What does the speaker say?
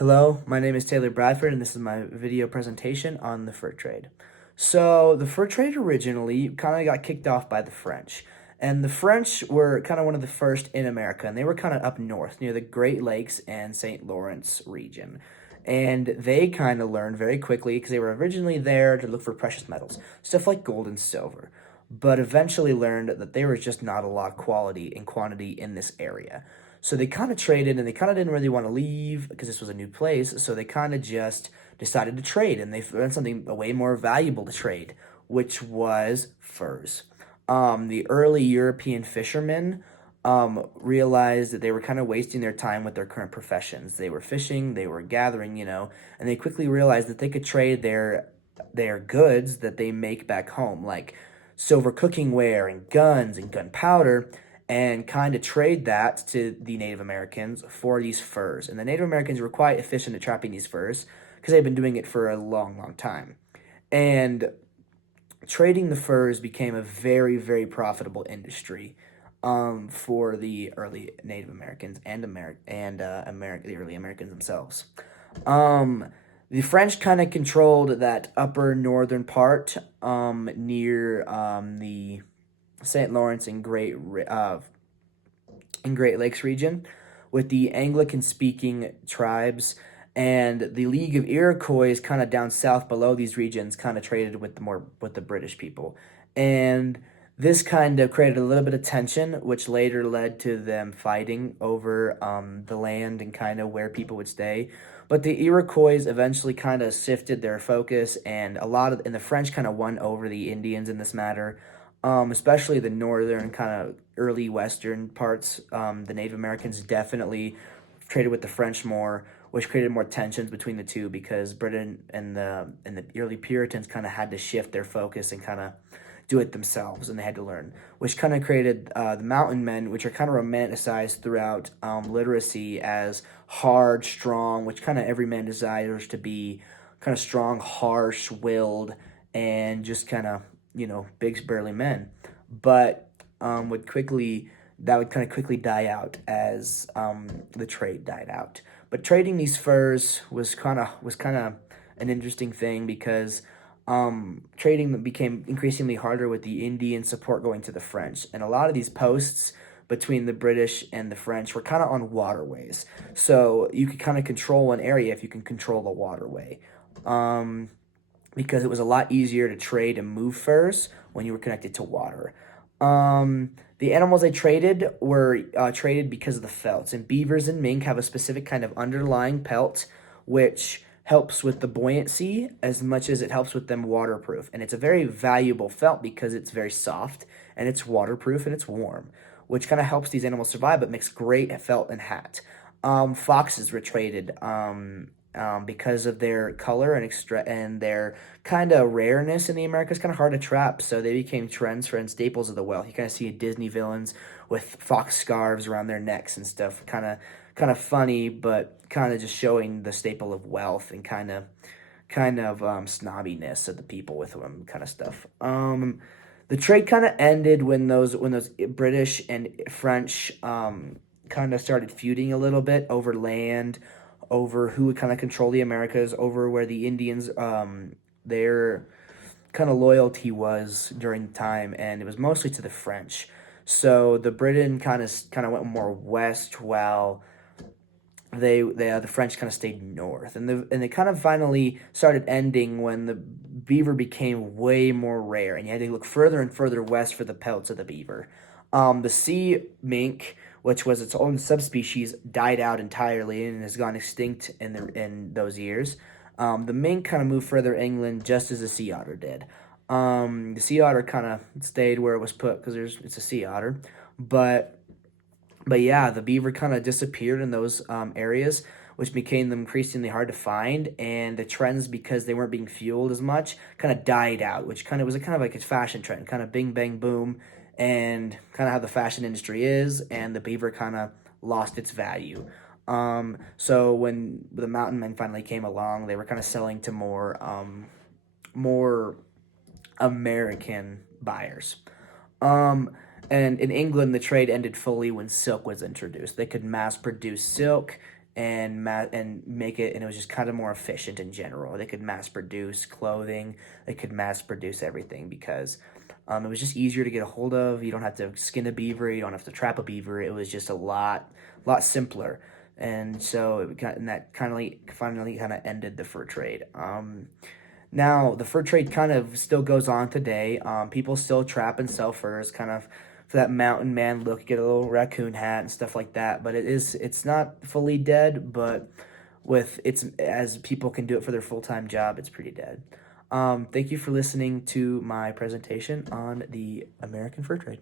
Hello, my name is Taylor Bradford, and this is my video presentation on the fur trade. So, the fur trade originally kind of got kicked off by the French. And the French were kind of one of the first in America, and they were kind of up north near the Great Lakes and St. Lawrence region. And they kind of learned very quickly because they were originally there to look for precious metals, stuff like gold and silver, but eventually learned that there was just not a lot of quality and quantity in this area. So they kind of traded and they kind of didn't really want to leave because this was a new place. So they kind of just decided to trade and they found something way more valuable to trade, which was furs. The early European fishermen realized that they were kind of wasting their time with their current professions. They were fishing, they were gathering, and they quickly realized that they could trade their goods that they make back home, like silver cooking ware and guns and gunpowder, and kind of trade that to the Native Americans for these furs. And the Native Americans were quite efficient at trapping these furs because they've been doing it for a long, long time. And trading the furs became a very, very profitable industry for the early Native Americans and the early Americans themselves. Um, the French kind of controlled that upper northern part near the St. Lawrence and Great Lakes region, with the Anglican speaking tribes, and the League of Iroquois is kind of down south below these regions, kind of traded with the British people, and this kind of created a little bit of tension, which later led to them fighting over the land and kind of where people would stay. But the Iroquois eventually kind of shifted their focus, and the French kind of won over the Indians in this matter, especially the northern kind of early western parts. The Native Americans definitely traded with the French more, which created more tensions between the two because Britain and the early Puritans kind of had to shift their focus and kind of do it themselves, and they had to learn, which kind of created the mountain men, which are kind of romanticized throughout literacy as hard, strong, which kind of every man desires to be, kind of strong, harsh willed, and just kind of big burly men. But would quickly that would kind of quickly die out as the trade died out. But trading these furs was kind of an interesting thing because trading became increasingly harder with the Indian support going to the French, and a lot of these posts between the British and the French were kind of on waterways. So you could kind of control an area if you can control the waterway. Um, because it was a lot easier to trade and move furs when you were connected to water. The animals they traded were traded because of the felts, and beavers and mink have a specific kind of underlying pelt, which helps with the buoyancy as much as it helps with them waterproof. And it's a very valuable felt because it's very soft and it's waterproof and it's warm, which kind of helps these animals survive, but makes great felt and hat. Foxes were traded because of their color and their kind of rareness in the Americas, kind of hard to trap. So they became trends for and staples of the West. You kind of see Disney villains with fox scarves around their necks and stuff. Kind of funny, but kind of just showing the staple of wealth and kind of snobbiness of the people with them, kind of stuff. The trade kind of ended when those British and French kind of started feuding a little bit over land, over who would kind of control the Americas, over where the Indians, their kind of loyalty was during the time, and it was mostly to the French. So the Britain kind of went more west, while the French kind of stayed north, and they kind of finally started ending when the beaver became way more rare, and you had to look further and further west for the pelts of the beaver. The sea mink, which was its own subspecies, died out entirely and has gone extinct in those years. The mink kind of moved further inland just as the sea otter did. The sea otter kind of stayed where it was put because it's a sea otter, but yeah, the beaver kind of disappeared in those areas, which became them increasingly hard to find, and the trends, because they weren't being fueled as much, kind of died out, which kind of was a kind of like a fashion trend, kind of bing bang boom, and kind of how the fashion industry is, and the beaver kind of lost its value. So when the mountain men finally came along, they were kind of selling to more American buyers. Um, and in England, the trade ended fully when silk was introduced. They could mass produce silk and make it, and it was just kind of more efficient in general. They could mass produce clothing, they could mass produce everything because it was just easier to get a hold of. You don't have to skin a beaver, you don't have to trap a beaver. It was just a lot simpler. And so and that finally kind of ended the fur trade. Now the fur trade kind of still goes on today. People still trap and sell furs, kind of for that mountain man look. Get a little raccoon hat and stuff like that. But it's not fully dead. But with it's as people can do it for their full time job, it's pretty dead. Thank you for listening to my presentation on the American fur trade.